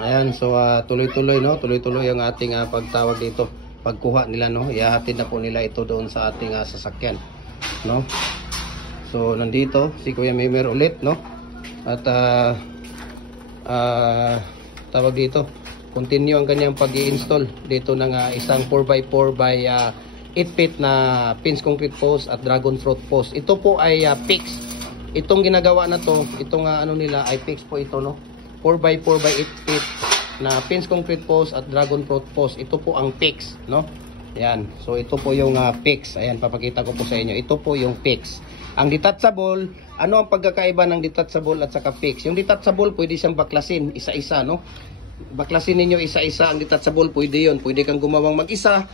Ayan, so tuloy-tuloy no, tuloy-tuloy ang ating pagtawag dito, pagkuha nila no. Ihahatid na po nila ito doon sa ating sasakyan, no. So nandito si Kuya Mimer ulit no. At tawag dito, continue ang kanyang pag-i-install dito ng isang 4x4 by 8 feet na pins concrete post at dragon fruit post. Ito po ay fix. Itong ginagawa na to, itong ano nila ay fix po ito no. 4x4 by 8 feet na pins concrete post at dragon fruit post. Ito po ang fix, no? Yan. So ito po yung fix. Ayan, papakita ko po sa inyo. Ito po yung fix. Ang detachable, ano ang pagkakaiba ng detachable at saka fix? Yung detachable, pwede siyang baklasin isa-isa, no? Baklasin ninyo isa-isa. Ang detachable, pwede yun. Pwede kang gumawang mag-isa.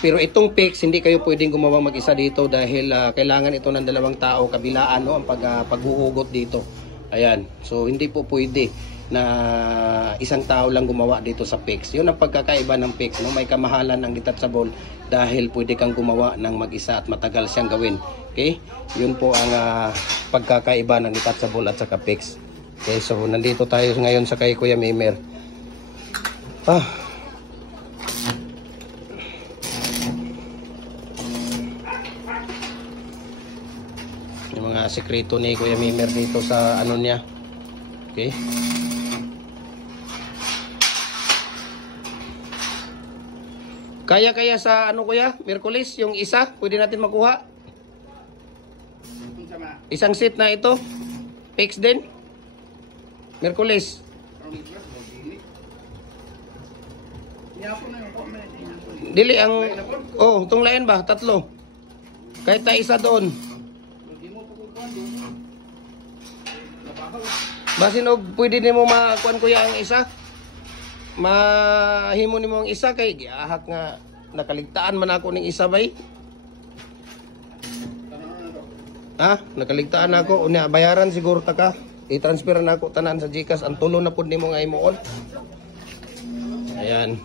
Pero itong fix, hindi kayo pwedeng gumawang mag-isa dito dahil kailangan ito ng dalawang tao kabilaan, no? Ang paghuhugot dito. Ayan, so hindi po pwede na isang tao lang gumawa dito sa fix. Yun ang pagkakaiba ng fix, no? May kamahalan ng detachable dahil pwede kang gumawa ng mag-isa at matagal siyang gawin. Okay? Yun po ang pagkakaiba ng detachable at saka fix. Okay, so nandito tayo ngayon sa kay Kuya Mimer. Mga sekreto ni Kuya Mimer dito sa ano niya. Okay. Kaya sa ano Kuya, Miyerkules, yung isa, pwede natin makuha. Isang set na ito. Fix din. Miyerkules. Dili ang itong lain ba? Tatlo. Kahit na isa doon. Basin og pwede nimo makuan Kuya ang isa. Mahimo nimo ang isa kay giahak nga nakaligtaan man ako ning isa bay. Nakaligtaan ako unya bayaran siguro ta ka. I-transfer na ako tanan sa GCash ang tulo na pud nimo nga imuon. Ayan.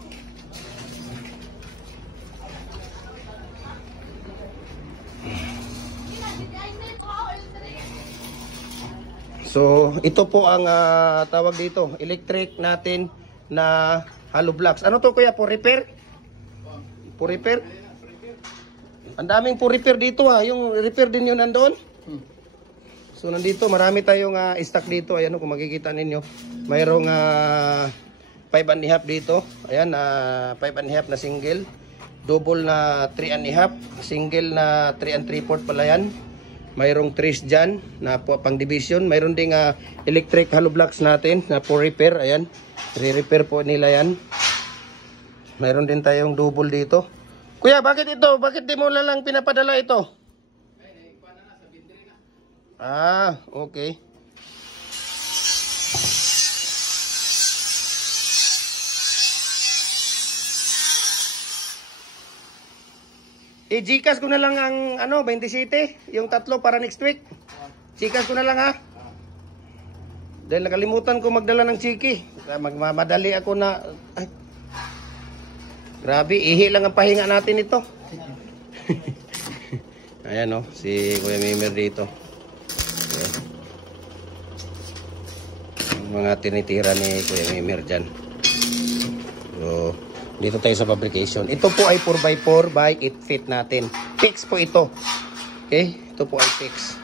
So, ito po ang tawag dito, electric natin na hollow blocks. Ano to Kuya, po repair? Po repair? Ang daming po repair dito yung repair din yun nandoon. So, nandito, marami tayong stock dito. Ayan kung makikita ninyo. Mayroong 5.5 dito. Ayan, 5.5 na single. Double na 3.5. Single na 3 3/4 pala yan. Mayroong trace dyan na pang division. Mayroon ding electric hollow blocks natin na po repair. Ayan. Re-repair po nila yan. Mayroon din tayong double dito. Kuya, bakit ito? Bakit di mo lang pinapadala ito? Okay. I-Gcash ko na lang ang 27, yung tatlo para next week. Gcash ko na lang Dahil nakalimutan ko magdala ng chiki. Magmamadali ako na grabe, ihi lang ang pahinga natin ito. Ayan si Kuya Mimer dito. Okay. Mga tinitira ni Kuya Mimer dyan. So, dito tayo sa fabrication. Ito po ay 4x4 by 8 feet natin. Fix po ito. Okay? Ito po ay fix.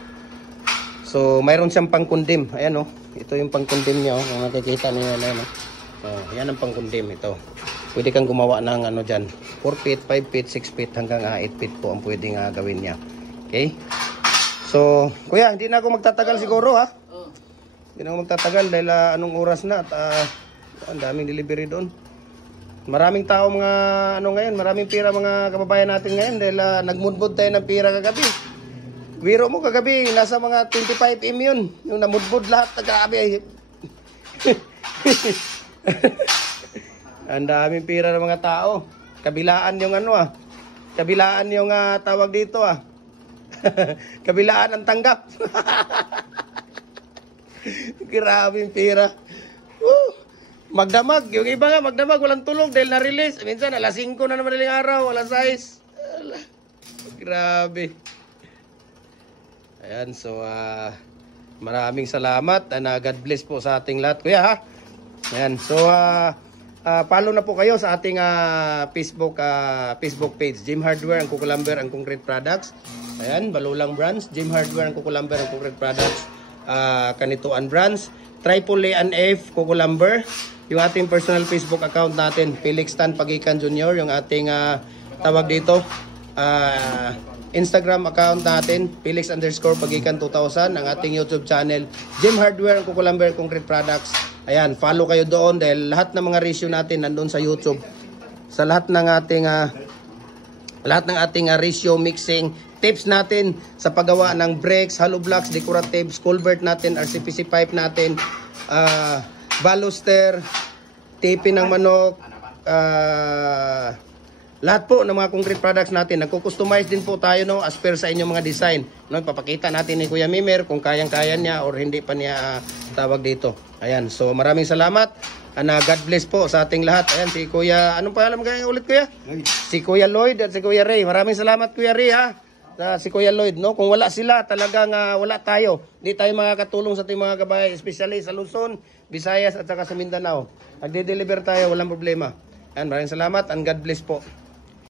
So, mayroon siyang pangkundim. Ayan Ito yung pangkundim niya kung nakikita niyo yan. Yan ang pangkundim ito. Pwede kang gumawa ng dyan. 4 feet, 5 feet, 6 feet hanggang 8 feet po ang pwedeng gawin niya. Okay? So, Kuya, hindi na ako magtatagal siguro Hindi na ako magtatagal dahil anong oras na at ang daming delivery doon. Maraming tao mga ngayon, maraming pira mga kababayan natin ngayon dahil nagmudmud tayo ng pira kagabi. Biro mo kagabi, nasa mga 25M yun. Yung namudmud lahat, grabe. Ang daming pira ng mga tao. Kabilaan yung kabilaan yung tawag dito kabilaan ang tanggap. Grabe yung pira. Magdamag. Yung iba nga magdamag, walang tulog dahil na-release. Minsan, alas 5 na naman naling araw, alas 6. Grabe. Ayan, so, maraming salamat. God bless po sa ating lahat. Kuya, Ayan. So, follow na po kayo sa ating Facebook page. Gym Hardware, ang Kukulamber, ang Concrete Products. Ayan, Balulang Brands. Gym Hardware, ang Kukulamber, ang Concrete Products. Kanituan Brands. Triple A and F, Kukulamber. Yung ating personal Facebook account natin, Felix Tan Pagikan Jr. Yung ating tawag dito, Instagram account natin, Felix_Pagikan 2000. Ang ating YouTube channel, Gym Hardware, ang Kukulamber, Concrete Products. Ayan, follow kayo doon dahil lahat ng mga ratio natin nandun sa YouTube. Sa lahat ng ating ratio mixing tips natin sa paggawa ng bricks, hollow blocks, decoratives, culvert natin, RCPC pipe natin, baluster, tipi ng manok, lahat po ng mga concrete products natin. Nagko-customize din po tayo, no, as per sa inyong mga design. No, ipapakita natin ni Kuya Mimer kung kayang-kaya niya or hindi pa niya tawag dito. Ayan, so maraming salamat. God bless po sa ating lahat. Ayan, si Kuya, anong pangalan mo kaya ulit, Kuya? Lloyd. Si Kuya Lloyd at si Kuya Ray. Maraming salamat, Kuya Ray, ha? Si Kuya Lloyd, no? Kung wala sila, talagang wala tayo. Hindi tayo makakatulong sa ating mga kabay, especially sa Luzon, Visayas at saka sa Mindanao. Nagde-deliver tayo, walang problema. Ayan, maraming salamat and God bless po.